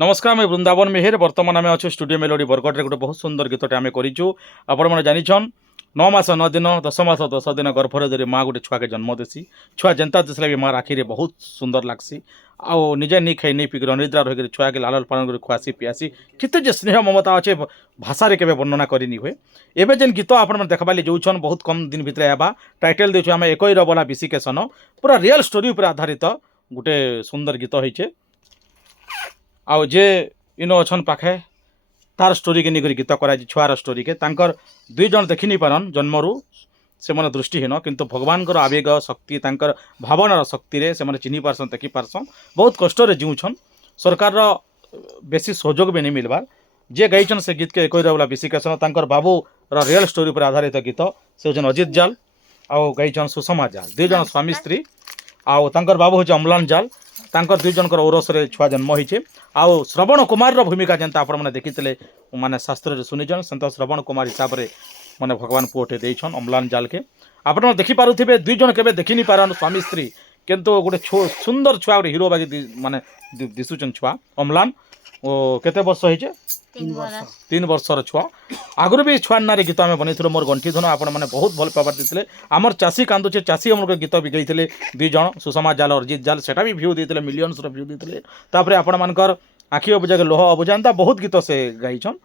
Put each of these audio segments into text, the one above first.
नमस्कार मैं वृंदावन मेहर बर्तमान आम अच्छे स्टूडियो मेलोडी बरगढ़ गोटे बहुत सुंदर गीतटे आम करूँ आपने जानिछन 9 मास 9 दिन 10 मास 10 दिन गर्भर धरी माँ गोटे छुआ के जन्म देसी छुआ जनता दिसला भी माँ राखी बहुत सुंदर लगसी आउ निजे नहीं खाई नहीं पिकर अनिद्रा रही छुआ के लालन पालन कर खुआसी पियासी कितने स्नेह ममता अच्छे भाषा के वर्णना करनी हुए एवं जेन गीत आप देखा जाऊन बहुत कम दिन भितर आवा टाइटल देछु आम एक बोला विशिकेशन पूरा रियल स्टोरी पर आधारित गोटे सुंदर गीत होइछे आउ जे इनो अच्छन पाखे तार स्टोरी के निकर गीत करा छुआर स्टोरी के तांकर दुई जन देखी नहीं पारन जन्मरू से मैंने दृष्टिहीन किंतु भगवान आवेग शक्ति तांकर भावनार शक्ति रे से मैंने चिन्ह पारसन देखी पारसन बहुत कष्ट जीउछन सरकार बेसी सहयोग भी नहीं मिलबार जे गाइछन से गीत के एक वाला विशिकेशन तांकर बाबू रियल स्टोरी पर आधारित गीत से हूँ अजित जाल आउ गाइछन सुषमा जाल दुई जन स्वामी स्त्री आउ तांकर बाबू हूँ अम्लान जाल तांकर दुई जनकर औरसरे छुआ जन्म होइछे आउ श्रवण कुमार भूमिका जेनता आपण मैंने देखी माने शास्त्र शुनिछन से श्रवण कुमार हिसाब से मैंने भगवान पुओटे देछन अम्लान जाल के आपण देखी पारुथिबे दुई जन केबे देखी नहीं पारन स्वामी स्त्री किंतु गोटे सुंदर छुआ गोटे हिरो बागी माने दिसुचन छुआ अम्लान ओ केते वर्ष होइछे 3 वर्षर छुआ आगुरी भी छुआ ना गीत आम बनई मोर गंठी धन आपण मैंने बहुत भल पावर देते आमर चाषी कांदुचे चाषी अमर गीत भी गई दुई जन सुषमा जाल अरिजित जाल सेटा भी भ्यू देते मिलियंस भ्यू देते तापर आपण मानकर आखि अबुजा के लोह अबुजानता बहुत गीत से गाइछन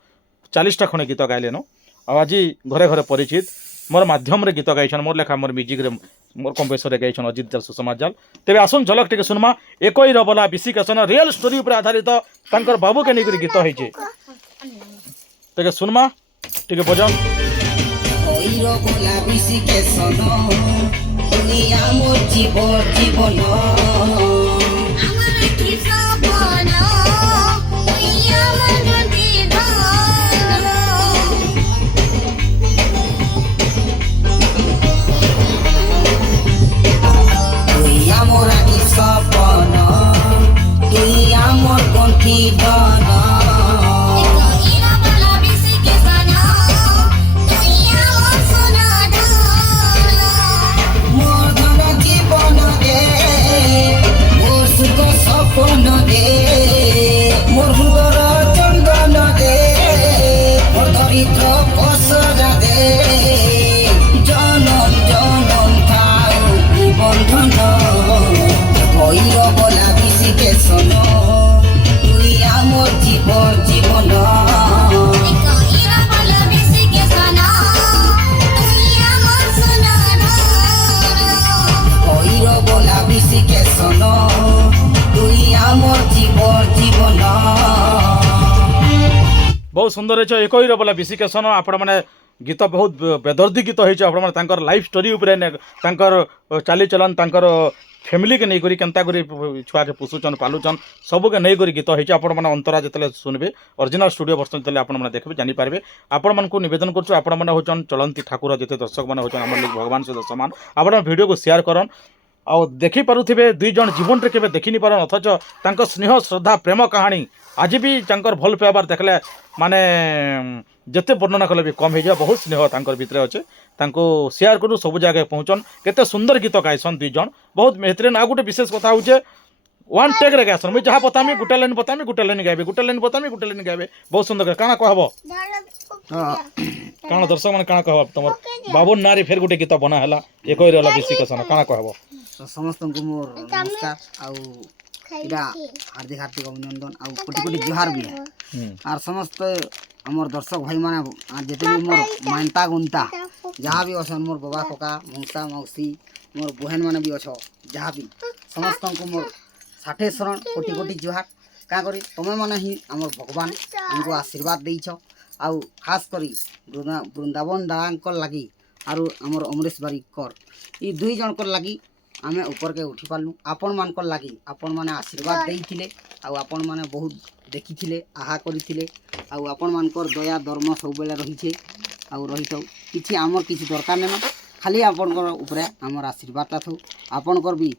40टा खंडे गीत गाइलेन आज घरे घरे परिचित मोर माध्यम रे गीत गाइछन मोर लेखा मोर म्यूजिक रे मोर कंपोजर गाइछन अजित जाल सुषमा जाल तेरे आसन झलक टिके सुनमा एकई रबला विशिकेशन रियल स्टोरी पर आधारित तांकर बाबू के निकर गीत होइछे तेरे सुनमा टिके बजन ओई रबला विशिकेशन दुनिया मोर जीवन बहुत सुंदर है एक बोला विशिकेशन आपण मैंने गीत बहुत बेदर्दी गीत होइछे आपण मैंने तांकर लाइफ स्टोरी उपरे तांकर चाली चलन तांकर फैमिली के नहीं करी केनता करी छुआ के पोषुचन पालुचन सबू के नहीं करी गीत होइछे आपण मैंने अंतरा जतले सुनबे ओरिजिनल स्टूडियो वर्षन जतले आपण मैंने देखबे जानि पारबे आपण मन को निवेदन करछु आपण मैंने होचन चलंती ठाकुर जते दर्शक मैंने होचन हमर लोग भगवान से समान आपण वीडियो को शेयर करन आउ देखी पारुथिबे दुई जन जीवन रे केबे देखि नि पारन अथच तांकर स्नेह श्रद्धा प्रेम कहानी आज भी तांकर भल पाइबार देखले माने जिते वर्णना कले भी कम हो जाए बहुत स्नेह तांकर भितर अच्छे तांको शेयर करूँ सब जगह पहुँचन केते सुंदर गीत गायसन दुई जन बहुत बेहतरीन आ गोटे विशेष कथा होचे वन टेक रे गायसन मुझे जहाँ बतामी गोटे लाइन बतामी गोटे लाइन गाइबे गोटे लाइन बतामी गोटे लाइन गाइबे बहुत सुंदर काना कहब काना दर्शक मैंने काना कहब तुम बाबू नारी फेर गोटे गीत बना है एक विशिकेशन काना कहब समस्त को मोर नमस्कार आउ इरा हार्दिक हार्दिक अभिनंदन आउ कोटि कोटि जुहार भी है आर समस्त हमर दर्शक भाई माने जेते भी मोर मानता गुनता जहाँ भी असन मोर बाबा कका मौसा मौसी मोर बहन माने भी अच्छो जहाँ भी समस्त को मोर षाठे शरण कोटि कोटि जुहार क्या करी तुम मैंने ही हमर भगवान हमको आशीर्वाद देइछ आउ खास करी वृंदावन दादांकर लगी आरु हमर अमरेश बारिकर ई दुई जनकर लगी आमे ऊपर के उठी पारलु आपण मानकर लगी आपण माने आशीर्वाद देइथिले आउ आपण माने बहुत देखिथिले आहा करिथिले आउ आपण मानकर दया धर्म सब बेले रहिछे आउ रहिथौ किछि हमर किछि दरकार नै खाली आपणकर ऊपर हमर आशीर्वाद था आपणकर भी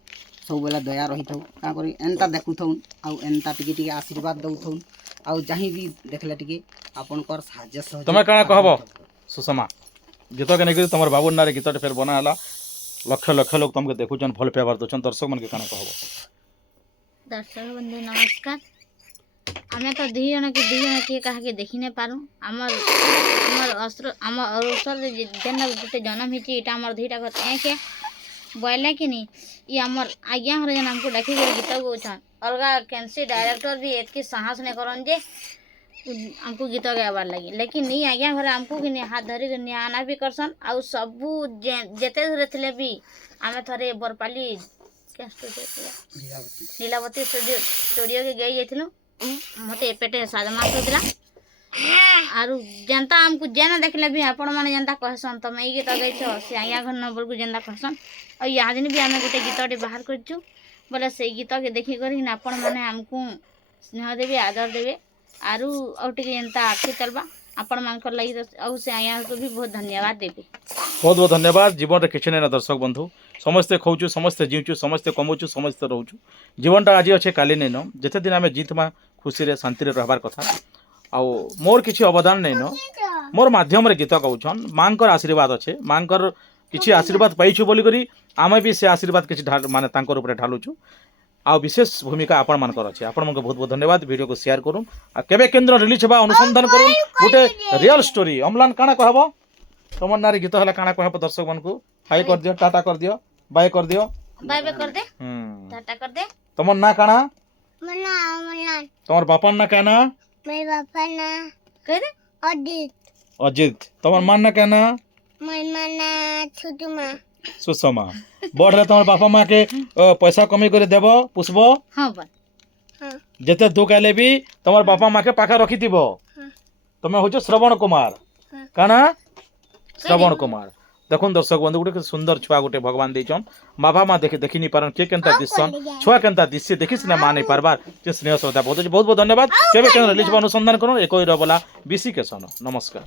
सब बेले दया रहिथौ का करी एनता देखुथौ आउ एनता टिके टिके आशीर्वाद दउथौ आउ जहीं भी देखले टिके आपणकर साहाय्य सहयोग तमे काना कहबो सुषमा गीत के नहीं तुम बाबू नारे गीत फेर बना है लक्ष लक्ष लोग तुमके देखुचन भल पाइबार दौन दर्शक मन के काना कहब दर्शक बंधु नमस्कार ଆମେ ତ ଦୁଇ ଜଣ କିଏ କାହାକେ ଦେଖି ନାଇଁ ପାରୁ ଆମର ଔଷଧ ଯେନ୍ଟା ଗୋଟେ ଜନ୍ମ ହେଇଛି ଏଇଟା ଆମର ଦୁଇଟା କଥା ଏକେ ବୋଇଲେ କି ନି ଇ ଆମର ଆଜ୍ଞା ଘରେ ଯେନ୍ ଆମକୁ ଡାକିକରି ଗୀତ ଗାଉଛନ୍ ଅଲଗା କେନ୍ସି ଡାଇରେକ୍ଟର ବି ଏତ୍କି ସାହସ ନାଇଁ କରନ୍ ଯେ ଆମକୁ ଗୀତ ଗାଇବାର୍ ଲାଗି ଲେକିନ୍ ଇ ଆଜ୍ଞା ଘରେ ଆମକୁ କି ନି ହାତ ଧରିକି ନି ଆନା ବି କରସନ୍ ଆଉ ସବୁ ଯେତେ ଦୂରେ ଥିଲେ ବି ଆମେ ଥରେ ବରପାଲି लीलावती स्टूडियो के गई जाइलु मते एपेटे 7 मास होतिला आरु जनता हमको जेना देखले भी आपण माने जनता कहसन तमे ई गीत गाइछ से आया घर नंबर को जनता कहसन और यहाँ दिन भी आमे गोटे गीतटे बाहर करछु बोले से गीत के देखि करी आपण माने हमको स्नेह देबे आदर देबे आरु औटी जनता आखि चलबा आपण मानकर लगी और से आया को भी बहुत धन्यवाद देबे बहुत बहुत धन्यवाद जीवन रे किछ नै ना दर्शक बंधु समस्ते खाऊछु समस्ते जीवछु समस्ते कमाऊछु समस्ते रहूछु जीवनटा आज अच्छे काली नहीं न जिते दिन आम जीतमा खुशी रे शांति रे रहबार कथा आउ मोर किछि अवदान नहीं न मोर माध्यम रे गीत गाउछन मांकर आशीर्वाद अच्छे मांकर किछि आशीर्वाद पाइछु बोली करी आमे भी से आशीर्वाद किछि माने तांकर ऊपर ढालुछु आ विशेष भूमिका आपण मानकर अच्छे आपण मनको बहुत बहुत धन्यवाद वीडियो को शेयर करूम आ केबे केंद्र रिलीज हेबा अनुसंधान करूम गोटे रियल स्टोरी अम्लान काना कहबो तमन नारी गीत हला काना कहबो दर्शक मन को हाई कर दियो टाटा कर दियो बाय कर दियो बाय बाय कर दे टाटा कर दे तमन ना काना मना मना तमर बापन ना काना मेरे पापा ना कह दे अदित अजित तमर मान ना काना मैं मना छोटू माँ सुषमा बड़े तमर बापा माँ के पैसा कमी कर देव पुष्ब हां बा हाँ जेते दुख आले भी तमर बापा माँ के पाखा रखी दिबो तमे हो श्रवण कुमार काना श्रवण कुमार देखुन दर्शक बंधु गोटे सुंदर छुआ गोटे भगवान देचन बाबा माँ देखी नहीं पारन के केनता दिसन छुआ केनता दिसे देखि सिना मां नहीं पारबार जे स्नेह श्रद्धा बहुत बहुत धन्यवाद केबे केन रिलीज अनुसंधान करूँ एक बोला बीसी के सन नमस्कार।